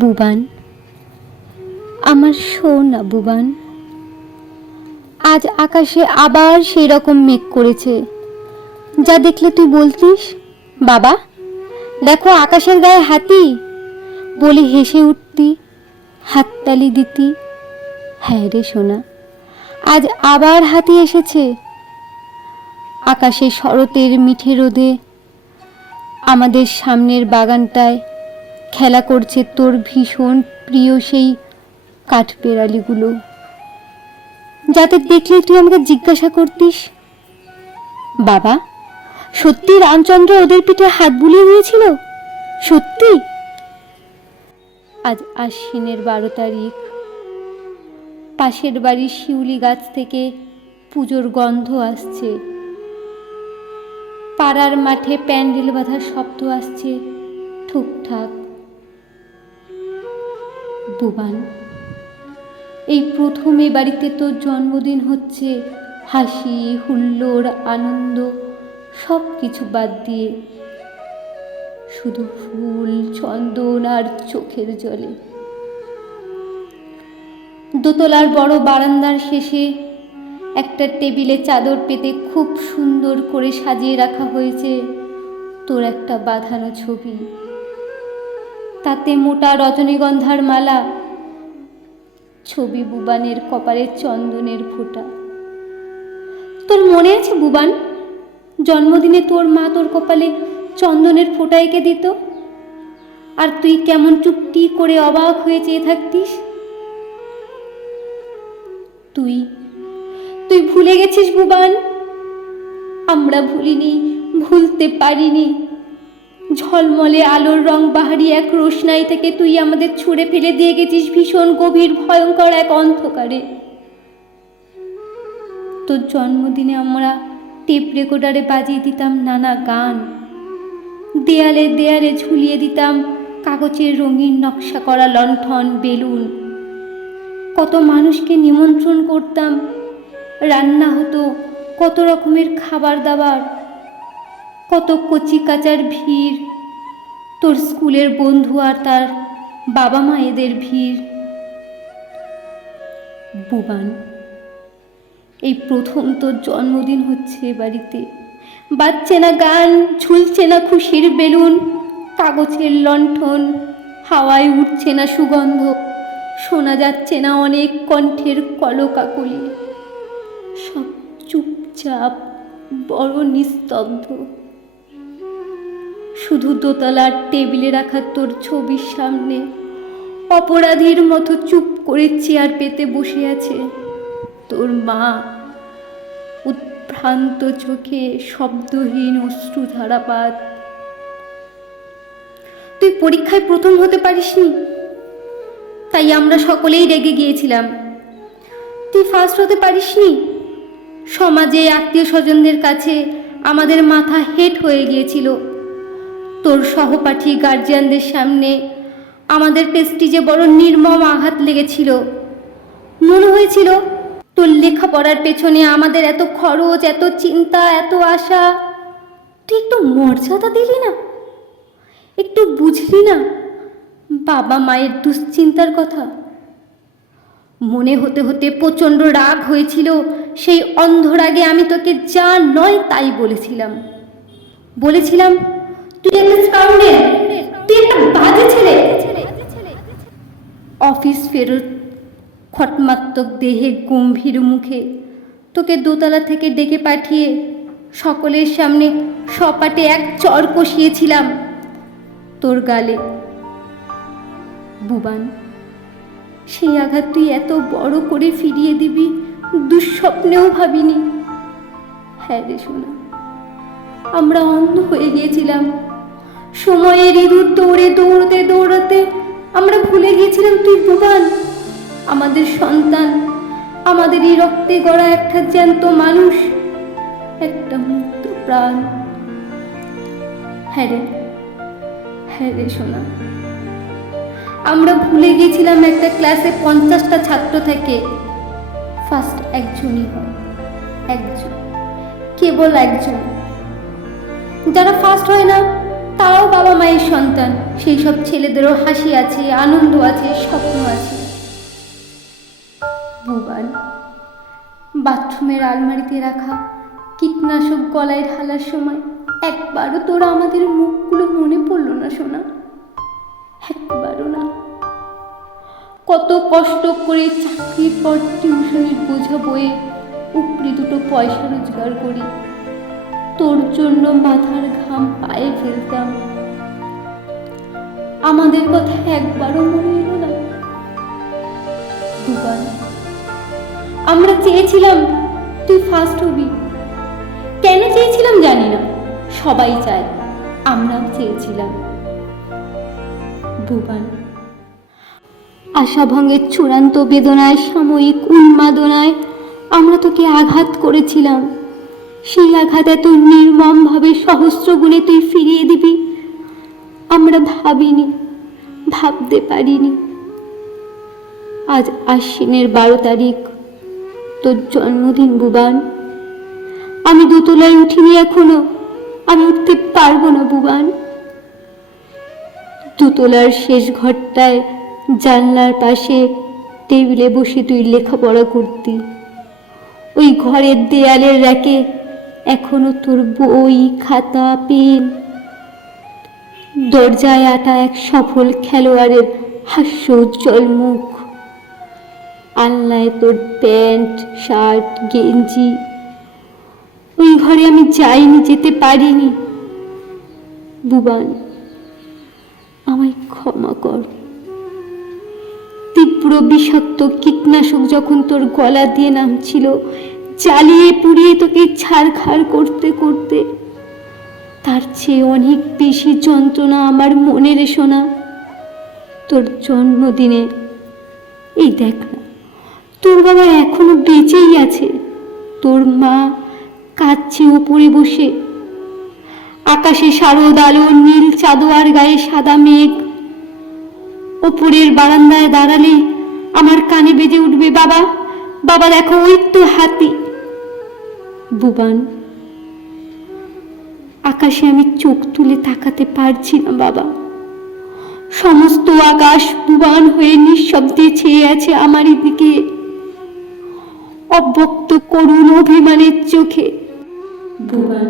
বুবান, আমার সোনা বুবান, আজ আকাশে আবার সেই রকম মেঘ করেছে, যা দেখলে তুই বলতিস, বাবা দেখো আকাশের গায়ে হাতি, বলে হেসে উঠতি, হাততালি দিতি। হ্যাঁ রে সোনা, আজ আবার হাতি এসেছে। আকাশে শরতের মিঠে রোদে আমাদের সামনের বাগানটায় খেলা করছে তোর ভীষণ প্রিয় সেই কাঠবেড়ালিগুলো, যাতে দেখলে তুই আমাকে জিজ্ঞাসা করতিস, বাবা সত্যি রামচন্দ্র ওদের পিঠে হাত বুলিয়ে দিয়েছিল? সত্যি? আজ আশ্বিনের 12 তারিখ। পাশের বাড়ির শিউলি গাছ থেকে পুজোর গন্ধ আসছে। পাড়ার মাঠে প্যান্ডেল বাঁধার শব্দ আসছে ঠুকঠাক। বুবান, এই প্রথম এ বাড়িতে তোর জন্মদিন হচ্ছে, হাসি হুল্লোড় আনন্দ সব কিছু বাদ দিয়ে, শুধু ফুল চন্দন আর চোখের জলে। দোতলার বড় বারান্দার শেষে একটা টেবিলে চাদর পেতে খুব সুন্দর করে সাজিয়ে রাখা হয়েছে তোর একটা বাঁধানো ছবি, তাতে মোটা রজনীগন্ধার মালা, ছবি বুবানের কপালে চন্দনের ফোঁটা। তোর মনে আছে বুবান, জন্মদিনে তোর মা তোর কপালে চন্দনের ফোঁটা এঁকে দিত, আর তুই কেমন চুপটি করে অবাক হয়ে চেয়ে থাকতিস? তুই তুই ভুলে গেছিস বুবান? আমরা ভুলিনি, ভুলতে পারিনি। ঝলমলে আলোর রং বাহারি এক রোশনাই থেকে তুই আমাদের ছুঁড়ে ফেলে দিয়ে গেছিস ভীষণ গভীর ভয়ঙ্কর এক অন্ধকারে। তোর জন্মদিনে আমরা টেপ রেকর্ডারে বাজিয়ে দিতাম নানা গান, দেয়ালে দেয়ালে ঝুলিয়ে দিতাম কাগজের রঙিন নকশা করা লণ্ঠন বেলুন। কত মানুষকে নিমন্ত্রণ করতাম, রান্না হতো কত রকমের খাবার দাবার, কত কচি কাচার ভিড়, তোর স্কুলের বন্ধু আর তার বাবা মায়েদের ভিড়। বুবান, এই প্রথম তোর জন্মদিন হচ্ছে এ বাড়িতে। বাজছে না গান, ঝুলছে না খুশির বেলুন, কাগজের লণ্ঠন, হাওয়ায় উঠছে না সুগন্ধ, শোনা যাচ্ছে না অনেক কণ্ঠের কলকাকলি। সব চুপচাপ, বড় নিস্তব্ধ। শুধু দোতলার টেবিলে রাখা তোর ছবির সামনে অপরাধীর মতো চুপ করে চেয়ার পেতে বসে আছে তোর মা, উদ্ভ্রান্ত চোখে শব্দহীন অশ্রুধারাপাত। তুই পরীক্ষায় প্রথম হতে পারিসনি, তাই আমরা সকলেই রেগে গিয়েছিলাম। তুই ফার্স্ট হতে পারিসনি, সমাজে আত্মীয় স্বজনদের কাছে আমাদের মাথা হেট হয়ে গিয়েছিল। তোর সহপাঠী গার্জিয়ানদের সামনে আমাদের প্রেস্টিজে বড় নির্মম আঘাত লেগেছিল। মনে হয়েছিল তোর লেখাপড়ার পেছনে আমাদের এত খরচ, এত চিন্তা, এত আশা, তুই একটু মর্যাদা দিলি না, একটু বুঝলি না বাবা মায়ের দুশ্চিন্তার কথা। মনে হতে হতে প্রচণ্ড রাগ হয়েছিল। সেই অন্ধরাগে আমি তোকে যা নয় তাই বলেছিলাম। তুই একটা স্কাউন্ডেল, তুই একটা বাজে ছেলে। অফিস ফেরত খটমাত্মক দেহে গম্ভীর মুখে তোকে দোতলা থেকে ডেকে পাঠিয়ে সকলের সামনে সপাটে এক চড় কষিয়েছিলাম তোর গালে। বুবান, সেই আঘাত তুই এত বড় করে ফিরিয়ে দিবি দুঃস্বপ্নেও ভাবিনি। হ্যাঁ রে সোনা, আমরা অন্ধ হয়ে গিয়েছিলাম। সময়ের ইঁদুর দৌড়ে দৌড়তে দৌড়তে আমরা ভুলে গিয়েছিলাম তুই বুবান, আমাদের সন্তান, আমাদেরই রক্তে গড়া একটা জ্যান্ত মানুষ, একটা মুক্ত প্রাণ। হ্যাঁ রে সোনা, আমরা ভুলে গিয়েছিলাম একটা ক্লাসে 50টা ছাত্র থেকে ফার্স্ট একজনই হয়, একজন, কেবল একজন। যারা ফার্স্ট হয় না তাও বাবা মায়ের সন্তান, সেই সব ছেলেদেরও হাসি আছে, আনন্দ আছে, স্বপ্ন আছে। ভুবান, বাথরুমের আলমারিতে রাখা কীটনাশক গলায় ঢালার সময় একবারও তোরা আমাদের মুখগুলো মনে পড়লো না সোনা? একবারও না। কত কষ্ট করে চাকরির পর টিউশনির বোঝা বয়ে উপরি দুটো পয়সা রোজগার করি, তোর জন্য মাথার ঘাম পায়ে ফেলতাম। আমাদের কথা একবারও মনে এলো না? ভুবান, আমরা চেয়েছিলাম তুই ফার্স্ট হবি। কেন চেয়েছিলাম জানি না, সবাই চায়, আমরাও চেয়েছিলাম। ভুবান, আশাভঙ্গের চূড়ান্ত বেদনায়, সাময়িক উন্মাদনায় আমরা তোকে আঘাত করেছিলাম। সেই আঘাত এত নির্মমভাবে সহস্র গুণে তুই ফিরিয়ে দিবি আমরা ভাবিনি, ভাবতে পারিনি। আজ আশ্বিনের 12 তারিখ, তোর জন্মদিন ভুবান। আমি দোতলায় উঠিনি এখনো, আমি উঠতে পারবো না ভুবান। দোতলার শেষ ঘরটায় জানলার পাশে টেবিলে বসে তুই লেখাপড়া করতি। ওই ঘরের দেয়ালের র্যাকে এখনো তোর বই, খাতা, পেন। দরজায় আটা এক সফল খেলোয়াড়ের হাস্য উজ্জ্বল মুখ। আলনায় তোর প্যান্ট, শার্ট, গেঞ্জি। ওই ঘরে আমি যাইনি, যেতে পারিনি। ভুবান, আমায় ক্ষমা কর। তীব্র বিষাক্ত কীটনাশক যখন তোর গলা দিয়ে নামছিল, জ্বালিয়ে পুড়িয়ে তোকে ছারখার করতে করতে, তার চেয়ে অনেক বেশি যন্ত্রণা আমার মনে রে শোনা। তোর জন্মদিনে এই দেখ না, তোর বাবা এখনো বেঁচেই আছে। তোর মা কাঁদছে উপরে বসে। আকাশে শারদ আলো, নীল চাদোয়ার গায়ে সাদা মেঘ। ওপরের বারান্দায় দাঁড়ালে আমার কানে বেজে উঠবে, বাবা বাবা দেখো, ওই তো হাতি। ভুবান, আকাশে আমি চোখ তুলে তাকাতে পারছি না বাবা। সমস্ত আকাশ ভুবান হয়ে নিঃশব্দে চেয়ে আছে আমারই দিকে, অব্যক্ত করুণ অভিমানের চোখে। ভুবান।